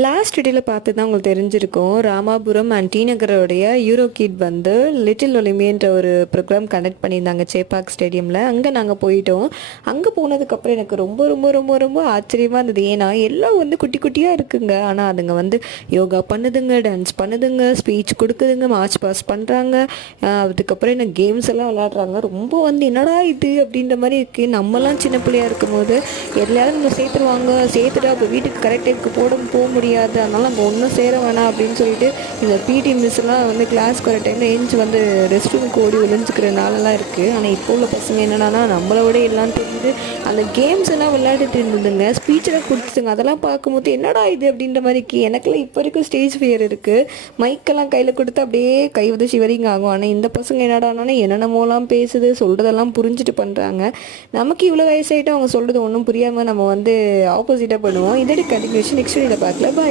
Last டேல பார்த்து தான் உங்களுக்கு தெரிஞ்சிருக்கும். ராமாபுரம் அண்ட் டி நகரோடைய யூரோ கிட் வந்து லிட்டில் ஒலிம்பியன்ற ஒரு ப்ரோக்ராம் கண்டக்ட் பண்ணியிருந்தாங்க சேப்பாக் ஸ்டேடியமில். அங்கே நாங்கள் போயிட்டோம். அங்கே போனதுக்கப்புறம் எனக்கு ரொம்ப ரொம்ப ரொம்ப ரொம்ப ஆச்சரியமாக இருந்தது. ஏன்னா எல்லாம் வந்து குட்டி குட்டியாக இருக்குங்க. ஆனால் அதுங்க வந்து யோகா பண்ணுதுங்க, டான்ஸ் பண்ணுதுங்க, ஸ்பீச் கொடுக்குதுங்க, மார்ச் பாஸ் பண்ணுறாங்க. அதுக்கப்புறம் என்ன கேம்ஸ் எல்லாம் விளையாடுறாங்க. ரொம்ப வந்து என்னடா இது அப்படின்ற மாதிரி இருக்குது. நம்மலாம் சின்ன பிள்ளையாக இருக்கும்போது எல்லாரும் நம்ம சேர்த்துருவாங்க, சேர்த்துட்டு அப்போ வீட்டுக்கு கரெக்ட் டைமுக்கு போக முடியாது, அதனால நம்ம ஒன்றும் சேர வேணாம் அப்படின்னு சொல்லிட்டு இந்த பிடி மிஸ்லாம் வந்து கிளாஸ்க்கு வர டைமில் ஏஞ்சி வந்து ரெஸ்ட் ரூமுக்கு ஓடி ஒளிஞ்சிக்கிற நாளெல்லாம் இருக்குது. ஆனால் இப்போ உள்ள பசங்க என்னன்னா நம்மளை விட எல்லாம் தெரியுது, அந்த கேம்ஸ் எல்லாம் விளையாடிட்டு இருந்ததுங்க, ஸ்பீச்செல்லாம் கொடுத்துதுங்க. அதெல்லாம் பார்க்கும்போது என்னடா இது அப்படின்ற மாதிரிக்கு எனக்கெல்லாம் இப்போ வரைக்கும் ஸ்டேஜ் ஃபியர் இருக்குது. மைக்கெல்லாம் கையில் கொடுத்து அப்படியே கை உதச்சி வரைக்கும் ஆகும். ஆனால் இந்த பசங்க என்னடானே என்னென்னமோலாம் பேசுது, சொல்கிறதெல்லாம் புரிஞ்சுட்டு பண்ணுறாங்க. நமக்கு இவ்வளோ வயசாகிட்டு அவங்க சொல்கிறது ஒன்றும் புரியாமல் நம்ம வந்து ஆப்போசிட்டாக பண்ணுவோம். இதோட கண்டினியூஷன் நெக்ஸ்ட் வீடியோவில் பார்க்கலாம்.